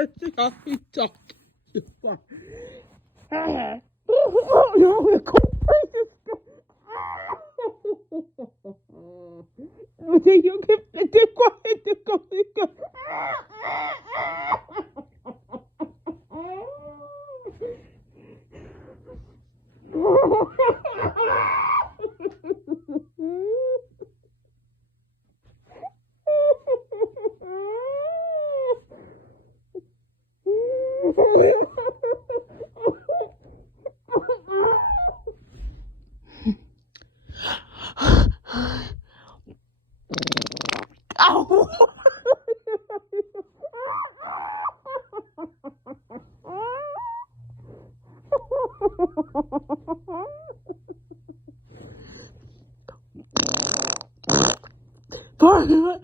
야, 진짜. 야, 왜 내 여기 뺏을 거야, 내 거니까. 아우. 돌.